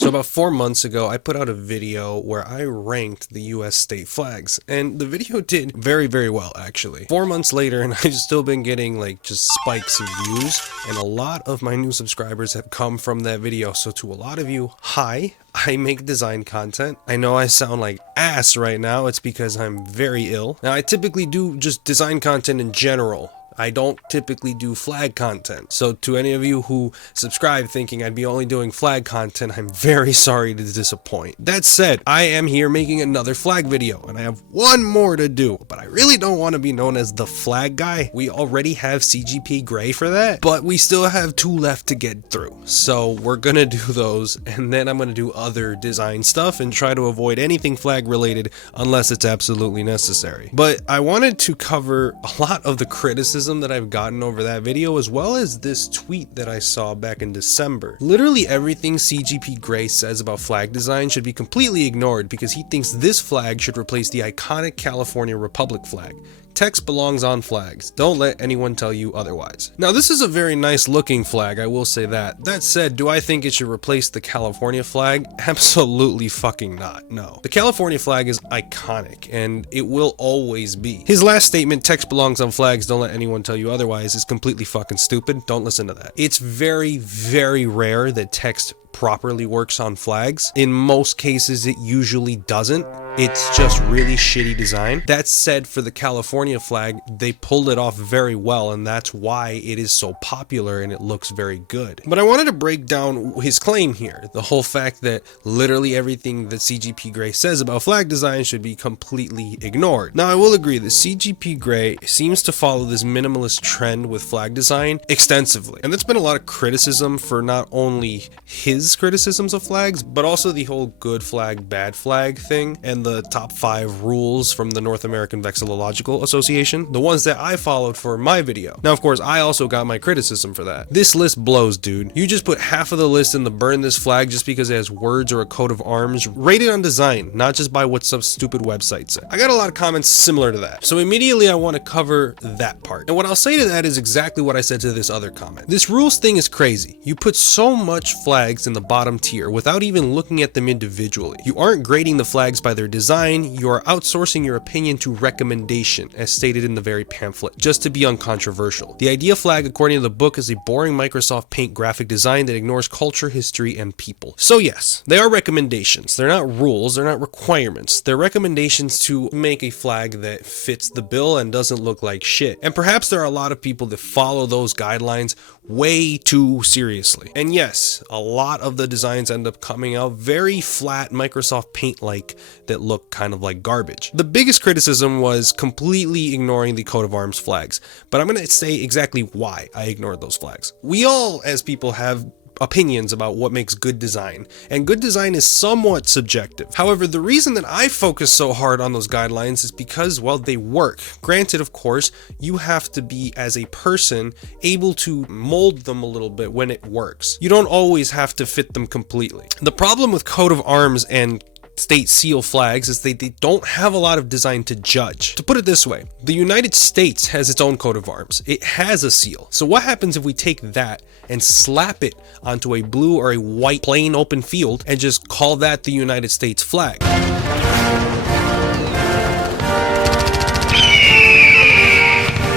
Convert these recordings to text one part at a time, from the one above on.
So about 4 months ago, I put out a video where I ranked the US state flags, and the video did very, very well, actually. 4 months later, and I've still been getting like just spikes of views, and a lot of my new subscribers have come from that video. So to a lot of you, hi. I make design content. I know I sound like ass right now. It's because I'm very ill. Now, I typically do just design content in general. I don't typically do flag content. So to any of you who subscribe thinking I'd be only doing flag content, I'm very sorry to disappoint. That said, I am here making another flag video, and I have one more to do, but I really don't want to be known as the flag guy. We already have CGP Grey for that, but we still have 2 left to get through. So we're gonna do those, and then I'm gonna do other design stuff and try to avoid anything flag related unless it's absolutely necessary. But I wanted to cover a lot of the criticism that I've gotten over that video, as well as this tweet that I saw back in December. Literally everything CGP Grey says about flag design should be completely ignored because he thinks this flag should replace the iconic California Republic flag. Text belongs on flags. Don't let anyone tell you otherwise. Now, this is a very nice looking flag, I will say that. That said, do I think it should replace the California flag? Absolutely fucking not, no. The California flag is iconic, and it will always be. His last statement, text belongs on flags, don't let anyone tell you otherwise, is completely fucking stupid. Don't listen to that. It's very, very rare that text properly works on flags. In most cases, it usually doesn't. It's just really shitty design. That said, for the California flag, they pulled it off very well, and that's why it is so popular and it looks very good. But I wanted to break down his claim here. The whole fact that literally everything that CGP Grey says about flag design should be completely ignored. Now, I will agree that CGP Grey seems to follow this minimalist trend with flag design extensively. And that's been a lot of criticism for not only his criticisms of flags, but also the whole good flag, bad flag thing, and the top 5 rules from the North American Vexillological Association, the ones that I followed for my video. Now, of course, I also got my criticism for that. This list blows, dude. You just put half of the list in the burn this flag just because it has words or a coat of arms, rated on design, not just by what some stupid website said. I got a lot of comments similar to that. So immediately I want to cover that part. And what I'll say to that is exactly what I said to this other comment. This rules thing is crazy. You put so much flags in the bottom tier without even looking at them individually. You aren't grading the flags by their design, you are outsourcing your opinion to recommendation, as stated in the very pamphlet, just to be uncontroversial. The idea flag, according to the book, is a boring Microsoft Paint graphic design that ignores culture, history, and people. So yes, they are recommendations. They're not rules, they're not requirements. They're recommendations to make a flag that fits the bill and doesn't look like shit. And perhaps there are a lot of people that follow those guidelines way too seriously. And yes, a lot of the designs end up coming out very flat Microsoft Paint-like that look kind of like garbage. The biggest criticism was completely ignoring the coat of arms flags, but I'm going to say exactly why I ignored those flags. We all, as people, have opinions about what makes good design, and good design is somewhat subjective. However, the reason that I focus so hard on those guidelines is because, well, they work. Granted, of course, you have to be, as a person, able to mold them a little bit when it works. You don't always have to fit them completely. The problem with coat of arms and state seal flags is they don't have a lot of design to judge. To put it this way, the United States has its own coat of arms. It has a seal. So what happens if we take that and slap it onto a blue or a white plain open field and just call that the United States flag?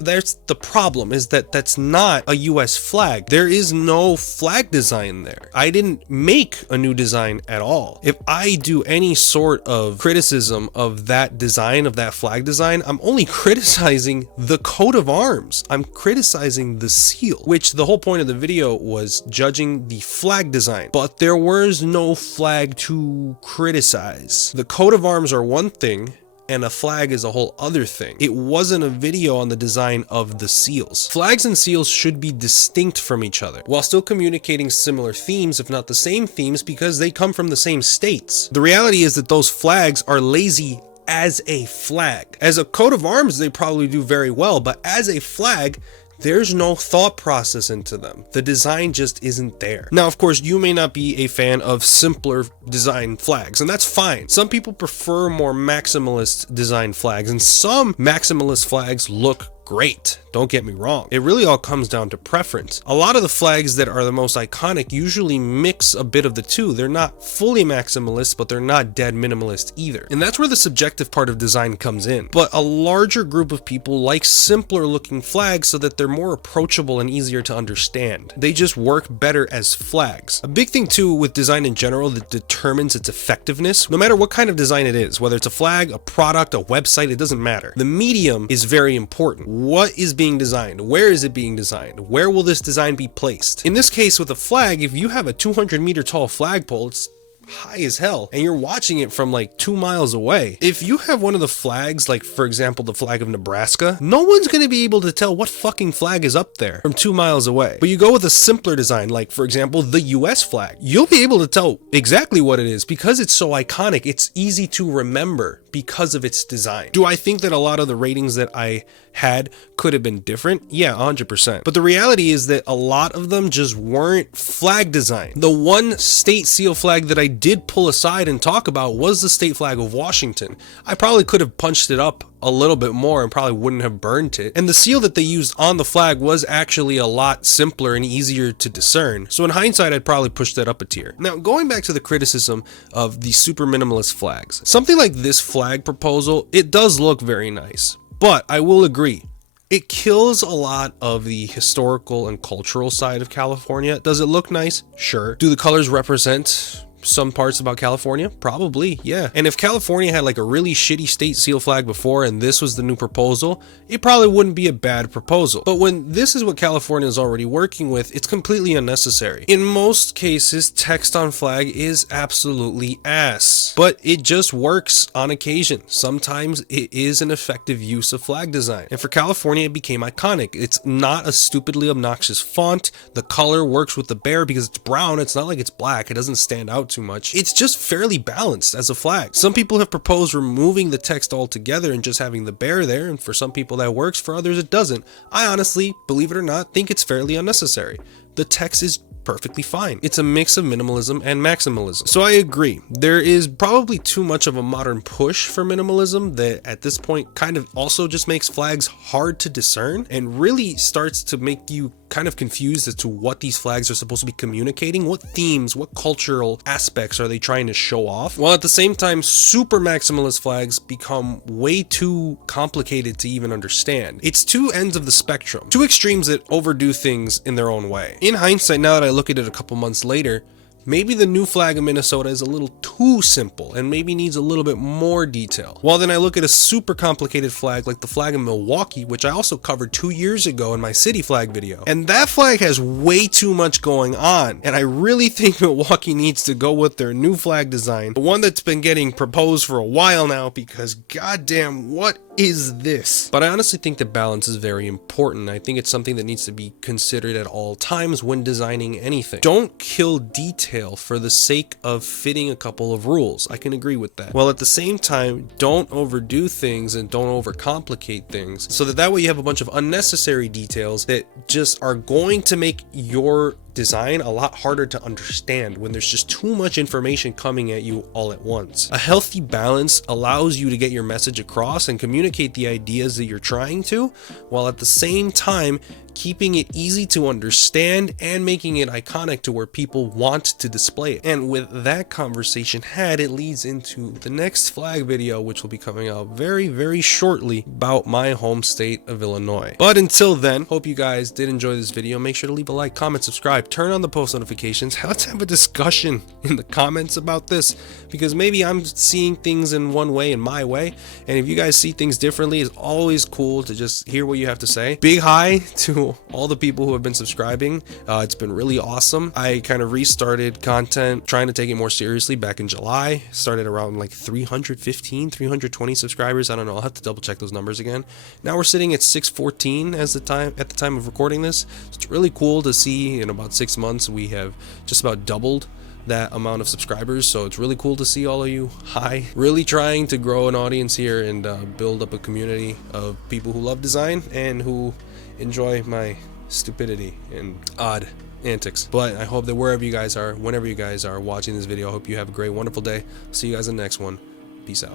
There's the problem, is that that's not a US flag. There is no flag design there. I didn't make a new design at all. If I do any sort of criticism of that design, of that flag design, I'm only criticizing the coat of arms. I'm criticizing the seal, which the whole point of the video was judging the flag design, but there was no flag to criticize. The coat of arms are one thing, and a flag is a whole other thing. It wasn't a video on the design of the seals. Flags and seals should be distinct from each other, while still communicating similar themes, if not the same themes, because they come from the same states. The reality is that those flags are lazy as a flag. As a coat of arms, they probably do very well, but as a flag, there's no thought process into them. The design just isn't there. Now, of course, you may not be a fan of simpler design flags, and that's fine. Some people prefer more maximalist design flags, and some maximalist flags look great. Don't get me wrong. It really all comes down to preference. A lot of the flags that are the most iconic usually mix a bit of the two. They're not fully maximalist, but they're not dead minimalist either. And that's where the subjective part of design comes in. But a larger group of people like simpler looking flags so that they're more approachable and easier to understand. They just work better as flags. A big thing too with design in general that determines its effectiveness, no matter what kind of design it is, whether it's a flag, a product, a website, it doesn't matter. The medium is very important. What is being designed? Where is it being designed? Where will this design be placed? In this case with a flag, if you have a 200-meter tall flagpole, it's high as hell and you're watching it from like 2 miles away. If you have one of the flags, like for example the flag of Nebraska, no one's going to be able to tell what fucking flag is up there from 2 miles away. But you go with a simpler design, like for example the US flag, you'll be able to tell exactly what it is because it's so iconic. It's easy to remember because of its design. Do I think that a lot of the ratings that I had could have been different? Yeah, 100%. But the reality is that a lot of them just weren't flag design. The one state seal flag that I did pull aside and talk about was the state flag of Washington. I probably could have punched it up a little bit more and probably wouldn't have burnt it. And the seal that they used on the flag was actually a lot simpler and easier to discern. So in hindsight, I'd probably push that up a tier. Now, going back to the criticism of the super minimalist flags, something like this flag proposal, it does look very nice. But I will agree, it kills a lot of the historical and cultural side of California. Does it look nice? Sure. Do the colors represent some parts about California? Probably, yeah. And if California had like a really shitty state seal flag before and this was the new proposal, it probably wouldn't be a bad proposal. But when this is what California is already working with, it's completely unnecessary. In most cases, text on flag is absolutely ass, but it just works on occasion. Sometimes it is an effective use of flag design. And for California, it became iconic. It's not a stupidly obnoxious font. The color works with the bear because it's brown. It's not like it's black. It doesn't stand out too much. It's just fairly balanced as a flag. Some people have proposed removing the text altogether and just having the bear there, and for some people that works, for others it doesn't. I honestly, believe it or not, think it's fairly unnecessary. The text is perfectly fine. It's a mix of minimalism and maximalism. So I agree. There is probably too much of a modern push for minimalism that at this point kind of also just makes flags hard to discern and really starts to make you kind of confused as to what these flags are supposed to be communicating, what themes, what cultural aspects are they trying to show off, while at the same time super maximalist flags become way too complicated to even understand. It's two ends of the spectrum, two extremes that overdo things in their own way. In hindsight, now that I look at it a couple months later, maybe the new flag of Minnesota is a little too simple and maybe needs a little bit more detail. While then I look at a super complicated flag like the flag of Milwaukee, which I also covered 2 years ago in my city flag video. And that flag has way too much going on. And I really think Milwaukee needs to go with their new flag design, the one that's been getting proposed for a while now, because goddamn, what is this? But I honestly think that balance is very important. I think it's something that needs to be considered at all times when designing anything. Don't kill detail for the sake of fitting a couple of rules. I can agree with that. While at the same time, don't overdo things and don't overcomplicate things so that way you have a bunch of unnecessary details that just are going to make your design a lot harder to understand when there's just too much information coming at you all at once. A healthy balance allows you to get your message across and communicate the ideas that you're trying to, while at the same time keeping it easy to understand and making it iconic to where people want to display it. And with that conversation had, it leads into the next flag video, which will be coming out very, very shortly about my home state of Illinois. But until then, hope you guys did enjoy this video. Make sure to leave a like, comment, subscribe, turn on the post notifications. Let's have a discussion in the comments about this, because maybe I'm seeing things in one way, in my way, and if you guys see things differently, it's always cool to just hear what you have to say. Big hi to all the people who have been subscribing. It's been really awesome. I kind of restarted content, trying to take it more seriously back in July. Started around like 315, 320 subscribers. I don't know. I'll have to double check those numbers again. Now we're sitting at 614 at the time of recording this. It's really cool to see in about 6 months we have just about doubled that amount of subscribers, so it's really cool to see all of you. Hi. Really trying to grow an audience here and build up a community of people who love design and who enjoy my stupidity and odd antics. But I hope that wherever you guys are, whenever you guys are watching this video, I hope you have a great, wonderful day. See you guys in the next one. Peace out.